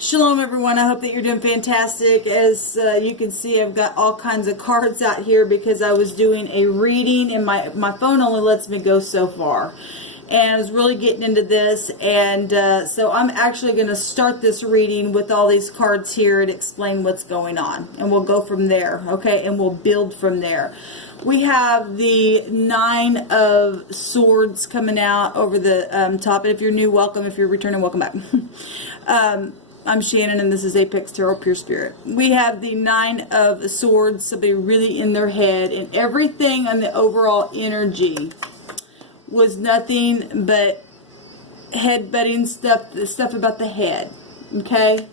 Shalom everyone, I hope that you're doing fantastic. As you can see, I've got all kinds of cards out here because I was doing a reading and my phone only lets me go so far. And I was really getting into this, and so I'm actually going to start this reading with all these cards here and explain what's going on. And we'll go from there, okay? And we'll build from there. We have the Nine of Swords coming out over the top. And if you're new, welcome. If you're returning, welcome back. I'm Shannon, and this is Apex Tarot Pure Spirit. We have the Nine of Swords, somebody really in their head, and everything on the overall energy was nothing but head-butting stuff about the head, okay?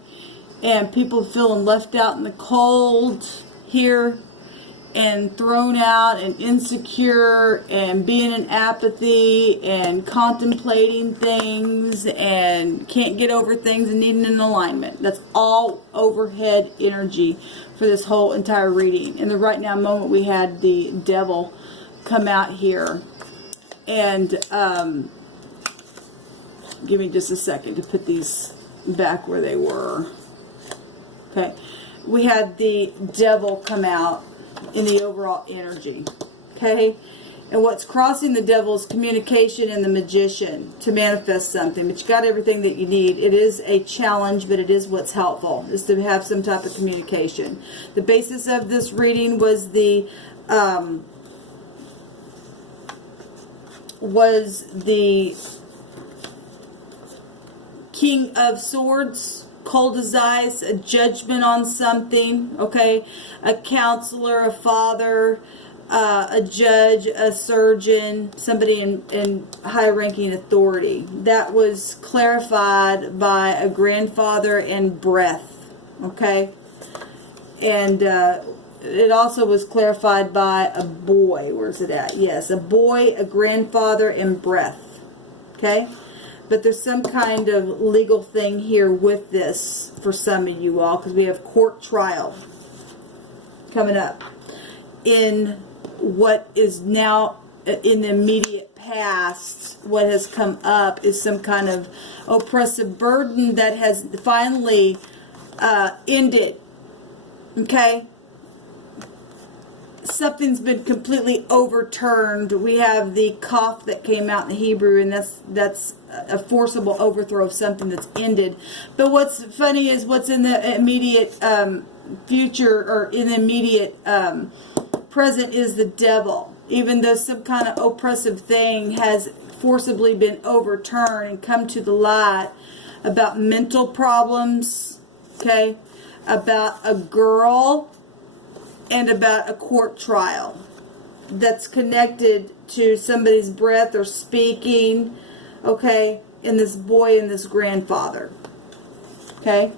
And people feeling left out in the cold here, and thrown out and insecure and being in apathy and contemplating things and can't get over things and needing an alignment. That's all overhead energy for this whole entire reading. In the right now moment, we had the devil come out here. And give me just a second to put these back where they were. Okay. We had the devil come out in the overall energy, okay? And what's crossing the devil is communication and the magician to manifest something. But you got everything that you need. It is a challenge, but it is what's helpful, is to have some type of communication. The basis of this reading was the King of Swords. Cold as ice, a judgment on something, okay? A counselor, a father, a judge, a surgeon, somebody in high-ranking authority. That was clarified by a grandfather and breath, okay? And it also was clarified by a boy. Where's it at? Yes, a boy, a grandfather, and breath, okay? But there's some kind of legal thing here with this for some of you all, because we have court trial coming up. In what is now in the immediate past, what has come up is some kind of oppressive burden that has finally ended. Okay? Something's been completely overturned. We have the kaf that came out in the Hebrew, and that's a forcible overthrow of something that's ended. But what's funny is what's in the immediate future, or in the immediate present, is the devil. Even though some kind of oppressive thing has forcibly been overturned and come to the light about mental problems, okay, about a girl, and about a court trial that's connected to somebody's breath or speaking, okay, in this boy and this grandfather, okay?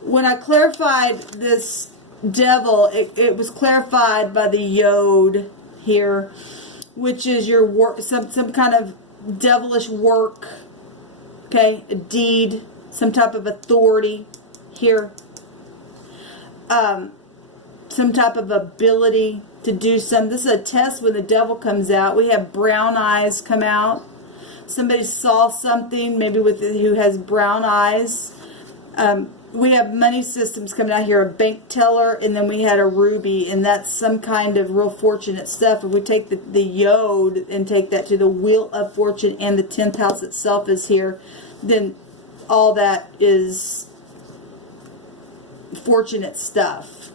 When I clarified this devil, it was clarified by the yod here, which is your work, some kind of devilish work, okay, a deed, some type of authority here, some type of ability to do something. This is a test when the devil comes out. We have brown eyes come out. Somebody saw something, maybe who has brown eyes. We have money systems coming out here, a bank teller, and then we had a ruby, and that's some kind of real fortunate stuff. If we take the yod and take that to the wheel of fortune, and the 10th house itself is here, then all that is fortunate stuff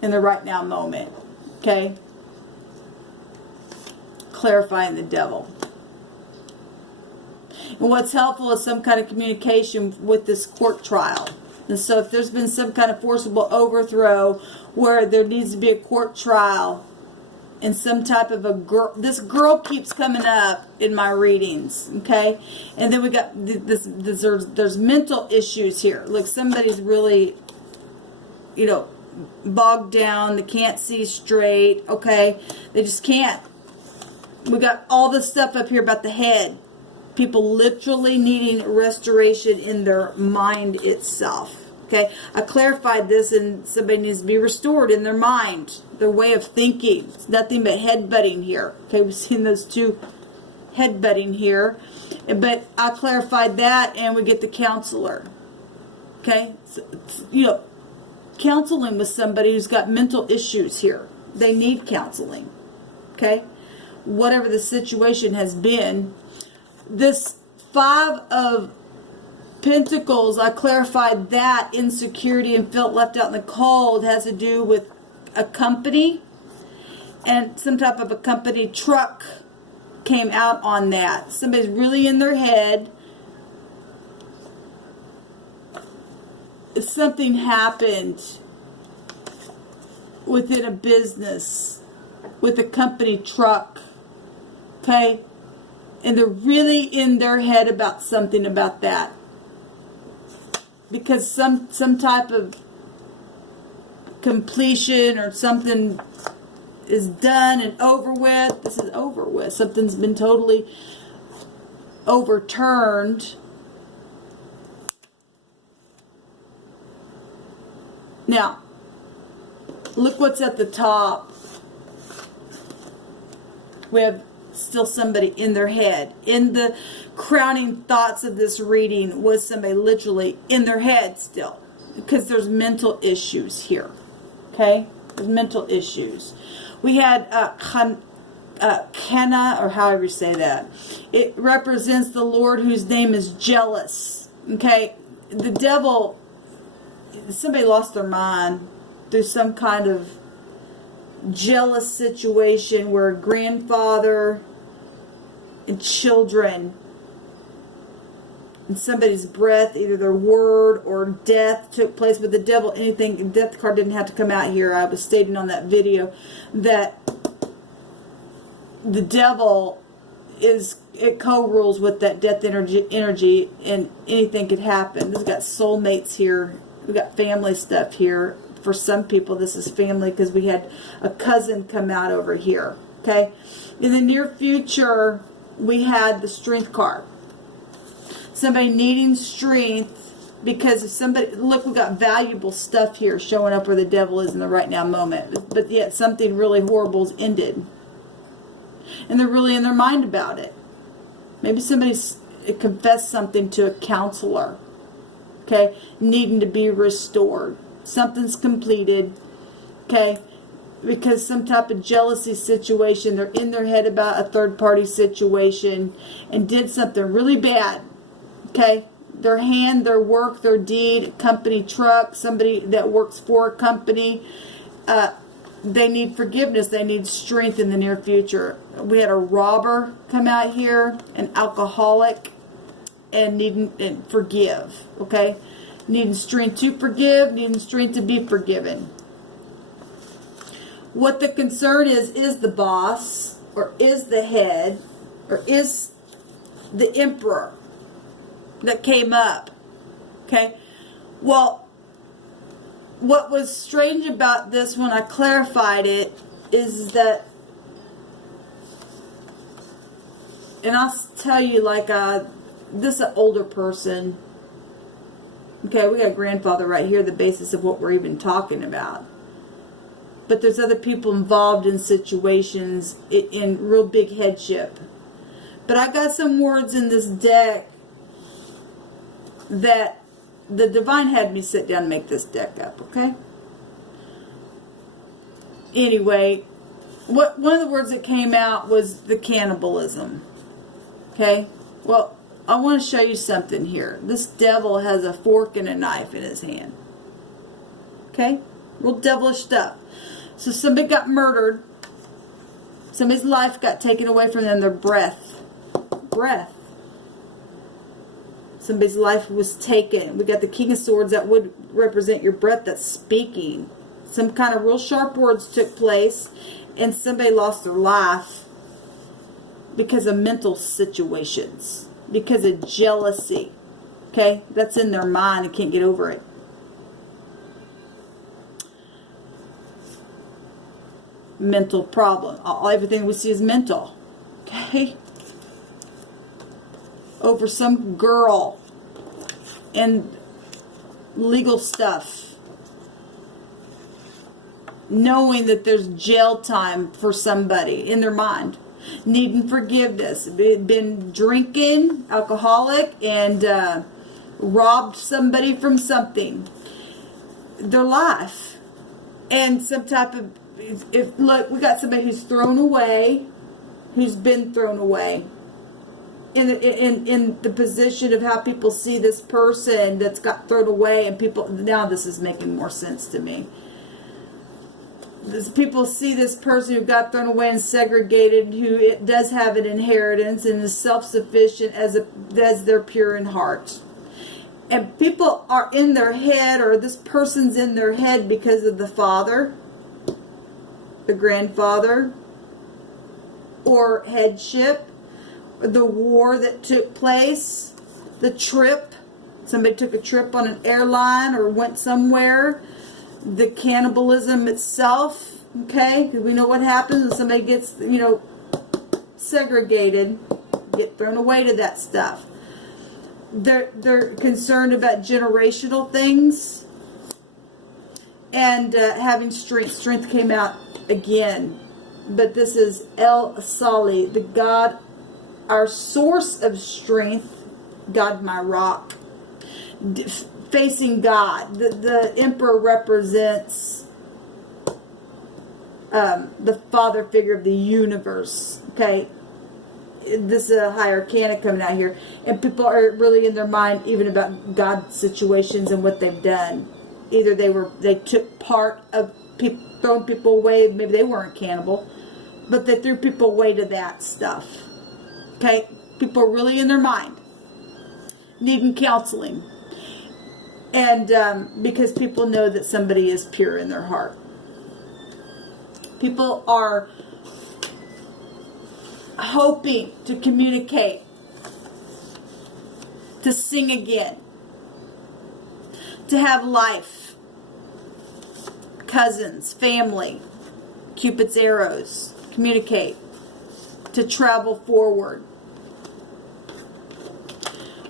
in the right now moment, okay? Clarifying the devil. And what's helpful is some kind of communication with this court trial. And so if there's been some kind of forcible overthrow where there needs to be a court trial, and some type of a girl, this girl keeps coming up in my readings, okay? And then we got there's mental issues here. Look, somebody's really, you know, bogged down. They can't see straight, okay? They just can't. We got all this stuff up here about the head. People literally needing restoration in their mind itself. Okay, I clarified this, and somebody needs to be restored in their mind, their way of thinking. It's nothing but headbutting here. Okay, we've seen those two headbutting here. But I clarified that, and we get the counselor. Okay? So, you know, counseling with somebody who's got mental issues here. They need counseling. Okay? Whatever the situation has been. This 5 of Pentacles, I clarified that insecurity and felt left out in the cold has to do with a company, and some type of a company truck came out on that. Somebody's really in their head. Something happened within a business with a company truck. Okay? And they're really in their head about something about that. Because some type of completion or something is done and over with. This is over with. Something's been totally overturned. Now, look what's at the top. We have still somebody in their head. In the crowning thoughts of this reading was somebody literally in their head still. Because there's mental issues here. Okay? There's mental issues. We had Kana, or however you say that. It represents the Lord whose name is jealous. Okay? The devil, somebody lost their mind through some kind of jealous situation where a grandfather and children and somebody's breath, either their word or death took place. With the devil, anything, death card didn't have to come out here. I was stating on that video that the devil is, it co-rules with that death energy, and anything could happen. This got soulmates here. We got family stuff here. For some people, this is family because we had a cousin come out over here. Okay? In the near future, we had the strength card. Somebody needing strength because if somebody, look, we got valuable stuff here showing up where the devil is in the right now moment. But yet something really horrible's ended. And they're really in their mind about it. Maybe somebody's confessed something to a counselor. Okay? Needing to be restored. Something's completed. Okay? Because some type of jealousy situation, they're in their head about a third party situation and did something really bad. Okay? Their hand, their work, their deed, company truck, somebody that works for a company, they need forgiveness. They need strength in the near future. We had a robber come out here, an alcoholic, and needing and forgive. Okay? Needing strength to forgive, needing strength to be forgiven. What the concern is the boss, or is the head, or is the emperor that came up. Okay? Well, what was strange about this when I clarified it is that, and I'll tell you, like, this is an older person. Okay, we got grandfather right here, the basis of what we're even talking about. But there's other people involved in situations in real big headship. But I got some words in this deck that the divine had me sit down and make this deck up, okay? Anyway, one of the words that came out was the cannibalism. Okay? Well, I want to show you something here. This devil has a fork and a knife in his hand. Okay? Real devilish stuff. So somebody got murdered. Somebody's life got taken away from them. Their breath. Somebody's life was taken. We got the King of Swords that would represent your breath that's speaking. Some kind of real sharp words took place. And somebody lost their life because of mental situations. Because of jealousy. Okay? That's in their mind. They can't get over it. Mental problem. Everything we see is mental. Okay? Over some girl. And legal stuff. Knowing that there's jail time for somebody in their mind. needing forgiveness, been drinking, alcoholic, and robbed somebody from something, their life, and some type of, look, we got somebody who's thrown away, who's been thrown away. In the position of how people see this person that's got thrown away, and people, now this is making more sense to me. People see this person who got thrown away and segregated, who does have an inheritance and is self-sufficient as they're pure in heart. And people are in their head, or this person's in their head because of the father, the grandfather, or headship, the war that took place, the trip, somebody took a trip on an airline or went somewhere, the cannibalism itself, okay, because we know what happens when somebody gets, segregated, get thrown away to that stuff. They're concerned about generational things and having strength. Strength came out again, but this is El Sali, the God, our source of strength, God my rock, facing God. The Emperor represents the father figure of the universe, okay? This is a higher arcana coming out here, and people are really in their mind even about God situations and what they've done. Either they took part of throwing people away, maybe they weren't cannibal, but they threw people away to that stuff. Okay, people are really in their mind, needing counseling, and because people know that somebody is pure in their heart. People are hoping to communicate, to sing again, to have life, cousins, family, Cupid's arrows, communicate, to travel forward.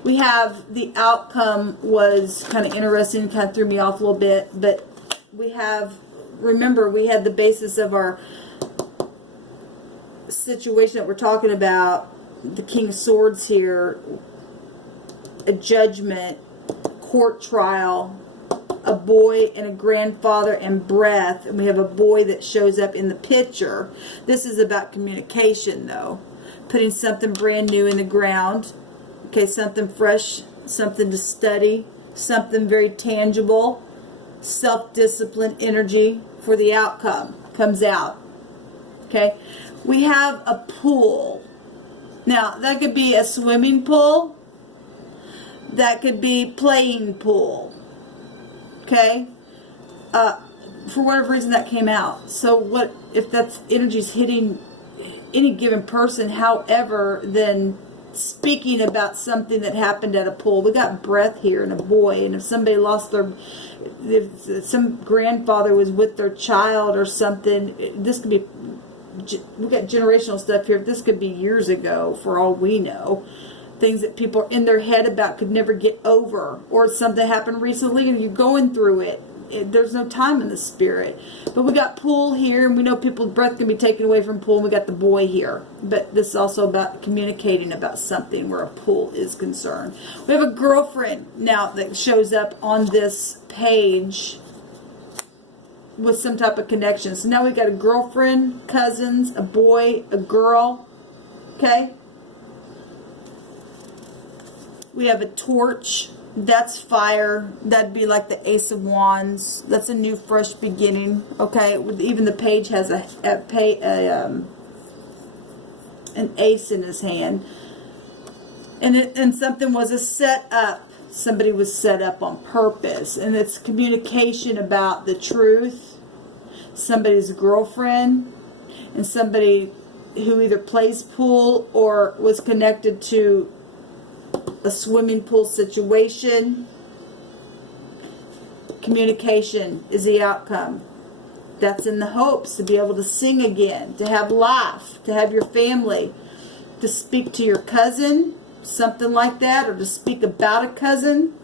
We have the outcome was kind of interesting, kind of threw me off a little bit, but we have, remember, we had the basis of our situation that we're talking about, the King of Swords here, a judgment, court trial, a boy and a grandfather and breath, and we have a boy that shows up in the picture. This is about communication, though. Putting something brand new in the ground, okay, something fresh, something to study, something very tangible, self-discipline, energy for the outcome comes out, okay? We have a pool. Now, that could be a swimming pool. That could be playing pool. Okay? For whatever reason that came out. So what if that's energy's hitting any given person, however, then speaking about something that happened at a pool. We got breath here and a boy, and if somebody lost their, if some grandfather was with their child or something, this could be, we got generational stuff here. This could be years ago for all we know. Things that people are in their head about, could never get over, or something happened recently and you're going through it. There's no time in the spirit. But we got pool here, and we know people's breath can be taken away from pool, and we got the boy here. But this is also about communicating about something where a pool is concerned. We have a girlfriend now that shows up on this page with some type of connection. So now we've got a girlfriend, cousins, a boy, a girl. Okay? We have a torch. That's fire. That'd be like the Ace of Wands. That's a new, fresh beginning. Okay, even the page has an ace in his hand, and something was a set up. Somebody was set up on purpose, and it's communication about the truth. Somebody's girlfriend, and somebody who either plays pool or was connected to a swimming pool situation. Communication is the outcome. That's in the hopes to be able to sing again, to have life, to have your family, to speak to your cousin, something like that, or to speak about a cousin.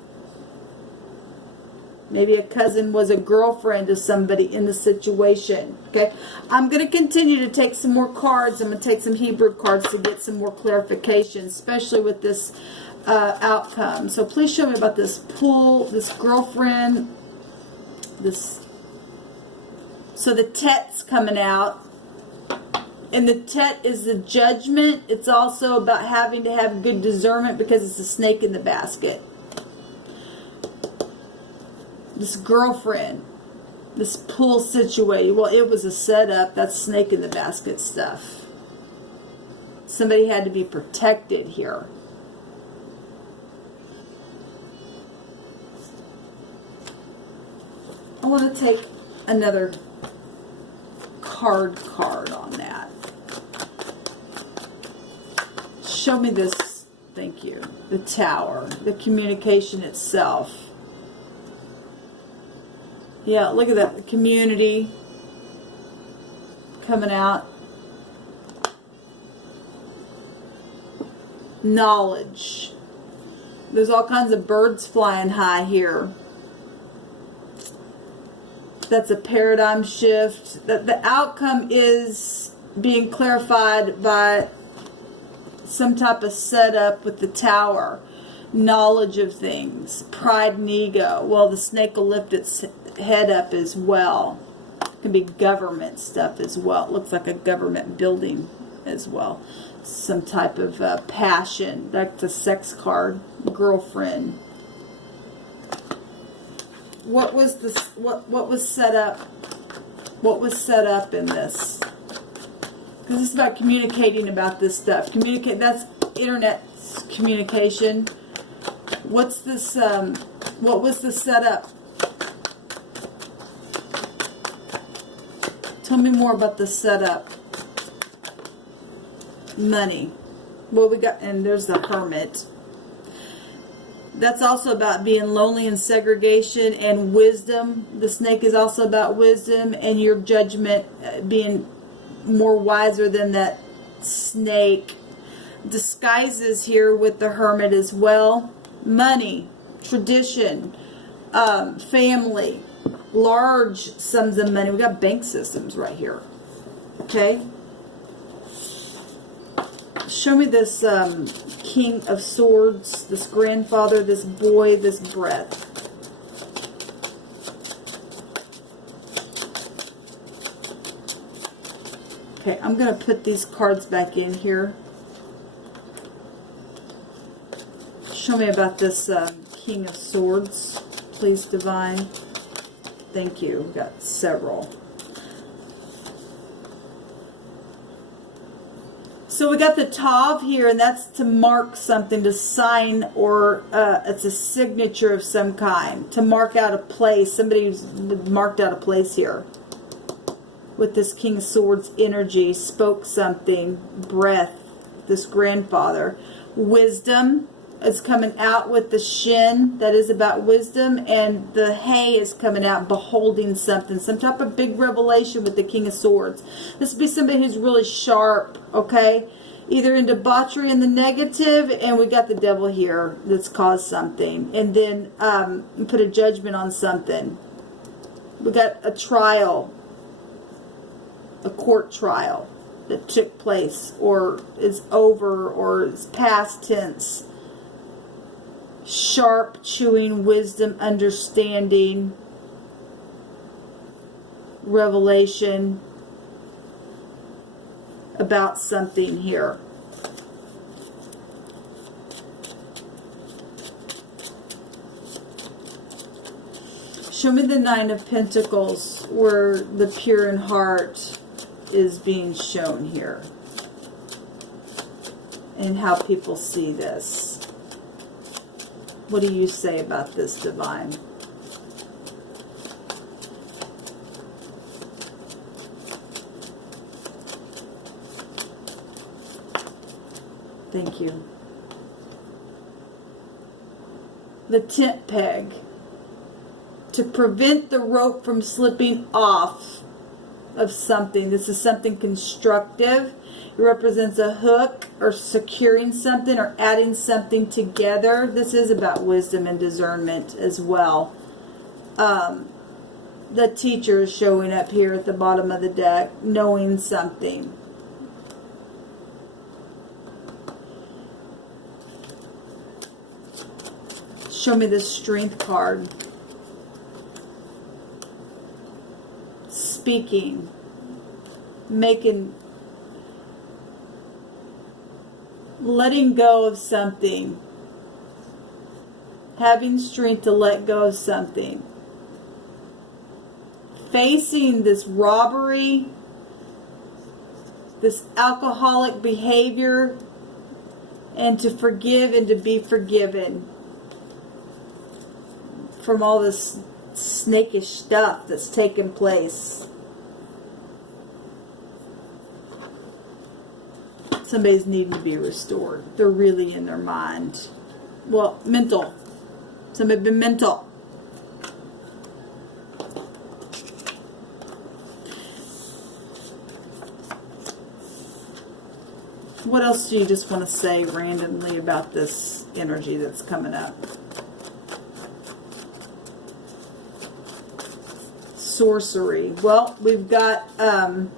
Maybe a cousin was a girlfriend of somebody in the situation. Okay, I'm going to continue to take some more cards. I'm going to take some Hebrew cards to get some more clarification, especially with this outcome. So please show me about this pool, this girlfriend, this. So the Tet's coming out. And the Tet is the judgment. It's also about having to have good discernment because it's a snake in the basket. This girlfriend, this pool situation, well, it was a setup. That's snake in the basket stuff. Somebody had to be protected here. I want to take another card on that. Show me this. Thank you. The Tower, the communication itself. Yeah, look at that. The community coming out. Knowledge. There's all kinds of birds flying high here. That's a paradigm shift. The outcome is being clarified by some type of setup with the Tower. Knowledge of things. Pride and ego. Well, the snake will lift its head up as well. It can be government stuff as well. It looks like a government building as well. Some type of passion. That's a sex card. Girlfriend. What was this? What was set up? What was set up in this? Because it's about communicating about this stuff. Communicate. That's internet communication. What's this? What was the setup? Tell me more about the setup. Money. Well, we got, and there's the Hermit. That's also about being lonely and segregation and wisdom. The snake is also about wisdom and your judgment, being more wiser than that snake. Disguises here with the Hermit as well. Money, tradition, family, large sums of money. We got bank systems right here. Okay. Show me this King of Swords, this grandfather, this boy, this breath. Okay, I'm going to put these cards back in here. Show me about this King of Swords, please, Divine. Thank you. We've got several. So we got the Tav here, and that's to mark something, to sign, or it's a signature of some kind, to mark out a place. Somebody's marked out a place here. With this King of Swords energy, spoke something, breath, this grandfather. Wisdom is coming out with the Shin, that is about wisdom, and the Hay is coming out beholding something, some type of big revelation with the King of Swords. This would be somebody who's really sharp, okay? Either in debauchery in the negative, and we got the Devil here that's caused something, and then put a judgment on something. We got a trial, a court trial that took place, or is over, or is past tense. Sharp, chewing, wisdom, understanding, revelation about something here. Show me the Nine of Pentacles, where the pure in heart is being shown here, and how people see this. What do you say about this, Divine? Thank you. The tent peg. To prevent the rope from slipping off of something. This is something constructive. It represents a hook, or securing something, or adding something together. This is about wisdom and discernment as well. The teacher is showing up here at the bottom of the deck, knowing something. Show me the Strength card. Speaking. Letting go of something. Having strength to let go of something. Facing this robbery, this alcoholic behavior, and to forgive and to be forgiven from all this snakish stuff that's taken place. Somebody's needing to be restored. They're really in their mind. Well, mental. Somebody been mental. What else do you just want to say randomly about this energy that's coming up? Sorcery. Well, we've got the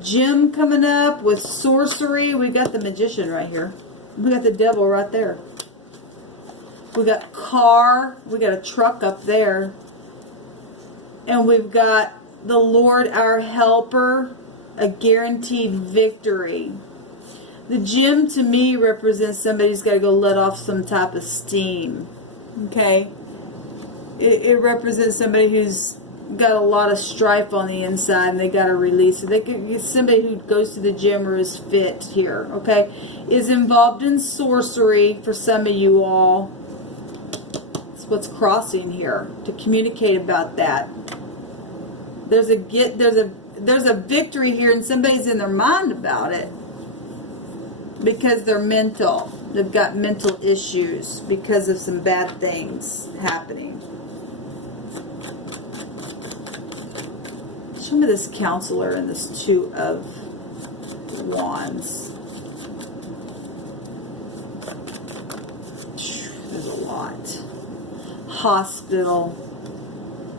gem coming up with sorcery. We got the magician right here. We got the devil right there. We got car. We got a truck up there. And we've got the Lord our helper. A guaranteed victory. The gem to me represents somebody's got to go let off some type of steam. Okay? It represents somebody who's got a lot of strife on the inside and they got to release it. They could get somebody who goes to the gym or is fit here. Okay? Is involved in sorcery for some of you all. That's what's crossing here. To communicate about that. There's a victory here and somebody's in their mind about it because they're mental. They've got mental issues because of some bad things happening. Show me this counselor and this Two of Wands. There's a lot. Hospital.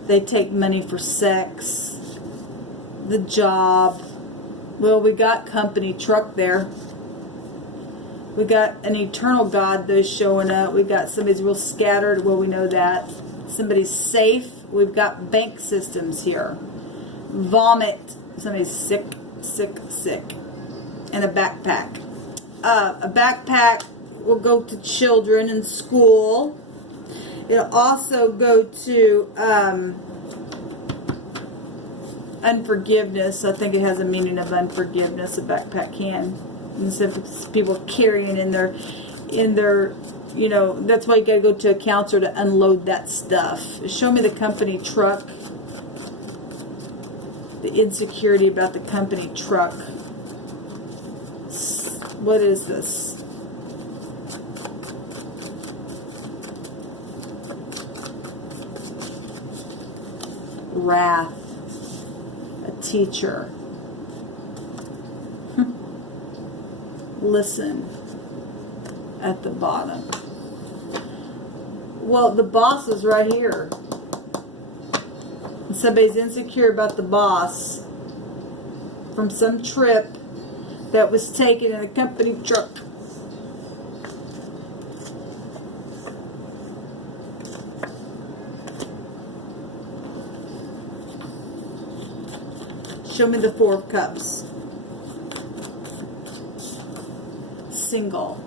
They take money for sex. The job. Well, we got company truck there. We got an eternal God though showing up. We got somebody's real scattered. Well, we know that. Somebody's safe. We've got bank systems here. Vomit. Somebody's sick. And a backpack. A backpack will go to children in school. It'll also go to unforgiveness. I think it has a meaning of unforgiveness. A backpack can. Instead of people carrying in their, you know, that's why you got to go to a counselor to unload that stuff. Show me the company truck. The insecurity about the company truck. What is this? Wrath. A teacher. Listen at the bottom. Well, the boss is right here. Somebody's insecure about the boss from some trip that was taken in a company truck. Show me the Four of Cups. Single.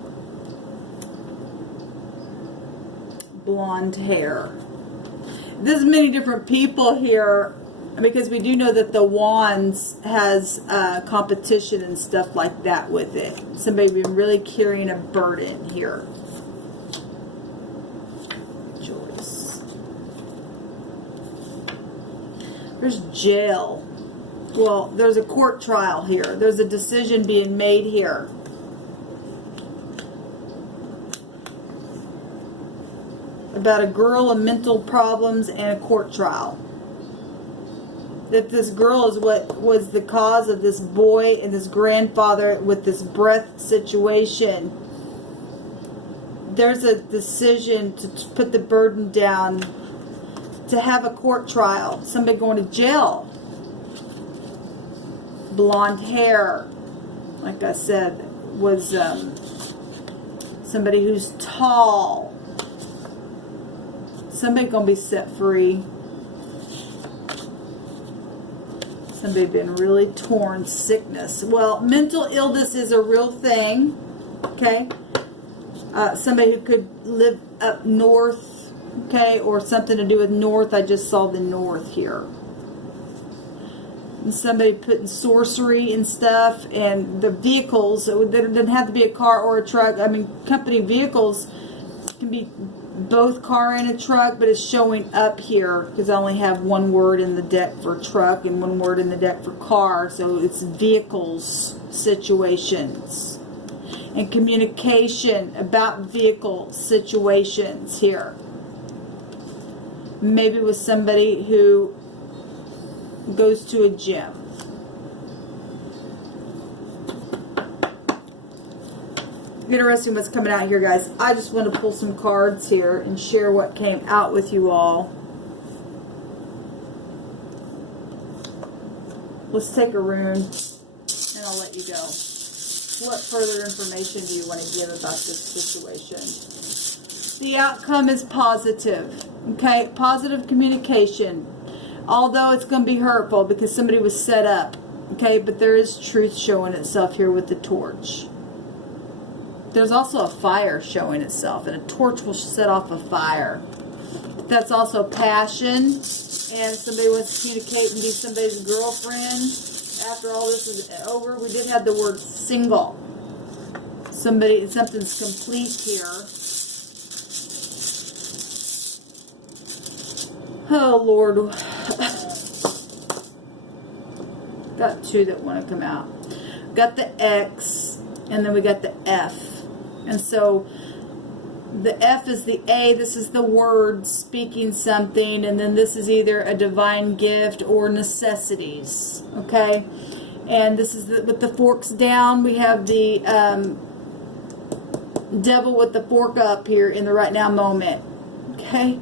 Blonde hair. There's many different people here because we do know that the Wands has competition and stuff like that with it. Somebody been really carrying a burden here. Joyce. There's jail. Well, there's a court trial here. There's a decision being made here. About a girl and mental problems and a court trial. That this girl is what was the cause of this boy and this grandfather with this breath situation. There's a decision to put the burden down to have a court trial. Somebody going to jail. Blonde hair, like I said, was somebody who's tall. Somebody gonna be set free. Somebody been really torn. Sickness. Well, mental illness is a real thing. Okay. Somebody who could live up north. Okay, or something to do with north. I just saw the north here. And somebody putting sorcery and stuff, and the vehicles. There doesn't have to be a car or a truck. I mean, company vehicles can be both car and a truck, but it's showing up here because I only have one word in the deck for truck and one word in the deck for car, so it's vehicles situations and communication about vehicle situations here. Maybe with somebody who goes to a gym. Interesting what's coming out here, guys. I just want to pull some cards here and share what came out with you all. Let's take a rune and I'll let you go. What further information do you want to give about this situation? The outcome is positive. Okay, positive communication. Although it's going to be hurtful because somebody was set up. Okay, but there is truth showing itself here with the torch. There's also a fire showing itself, and a torch will set off a fire. That's also passion, and somebody wants to communicate and be somebody's girlfriend. After all this is over, we did have the word single. Something's complete here. Oh, Lord. Got two that want to come out. Got the X, and then we got the F. And so the F is the A. This is the word speaking something. And then this is either a divine gift or necessities. Okay? And this is with the forks down. We have the devil with the fork up here in the right now moment. Okay?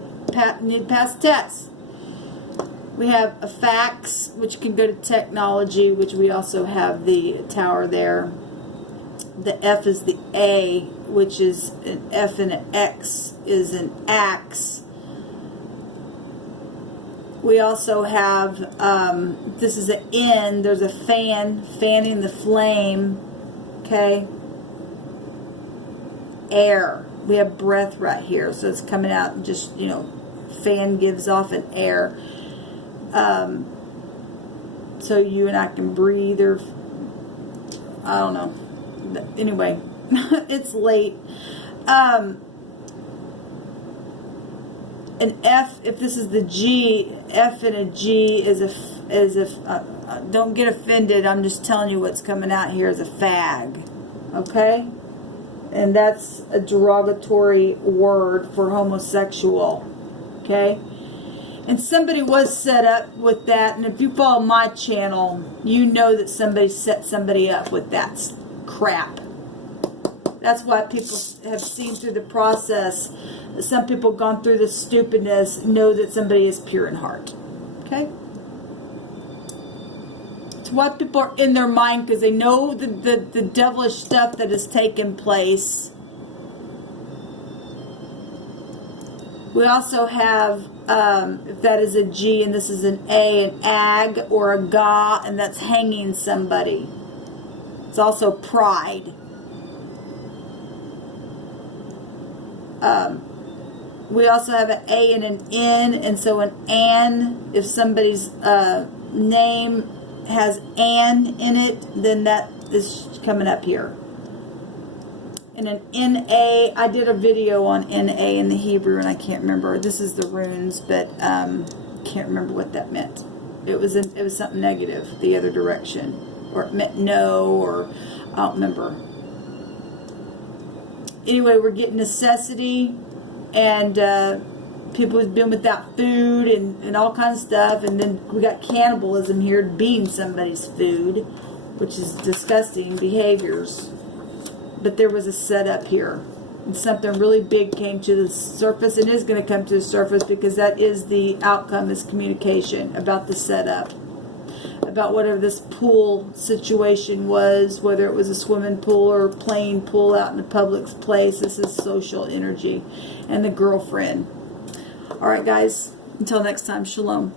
Need past test. We have a fax, which can go to technology, which we also have the tower there. The F is the A, which is an F, and an X is an axe. We also have, this is an N, there's a fan, fanning the flame, okay? Air, we have breath right here, so it's coming out and just, you know, fan gives off an air. So you and I can breathe, or, I don't know. Anyway, it's late. An F, if this is the G, F and a G is if don't get offended, I'm just telling you what's coming out here is a fag. Okay? And that's a derogatory word for homosexual. Okay? And somebody was set up with that, and if you follow my channel, you know that somebody set somebody up with that crap. That's why people have seen through the process. Some people gone through the stupidness, know that somebody is pure in heart. Okay? It's why people are in their mind, because they know the devilish stuff that has taken place. We also have, if that is a G and this is an A, an ag or a ga, and that's hanging somebody. It's also pride. We also have an A and an N, and so an An, if somebody's name has An in it, then that is coming up here. And an NA, I did a video on NA in the Hebrew, and I can't remember. This is the runes, but can't remember what that meant. It was something negative, the other direction, or it meant no, or I don't remember. Anyway, we're getting necessity, and people have been without food and all kinds of stuff, and then we got cannibalism here, being somebody's food, which is disgusting behaviors. But there was a setup here. And something really big came to the surface and is going to come to the surface, because that is the outcome, is communication about the setup, about whatever this pool situation was, whether it was a swimming pool or a playing pool out in a public place. This is social energy and the girlfriend. All right, guys, until next time, shalom.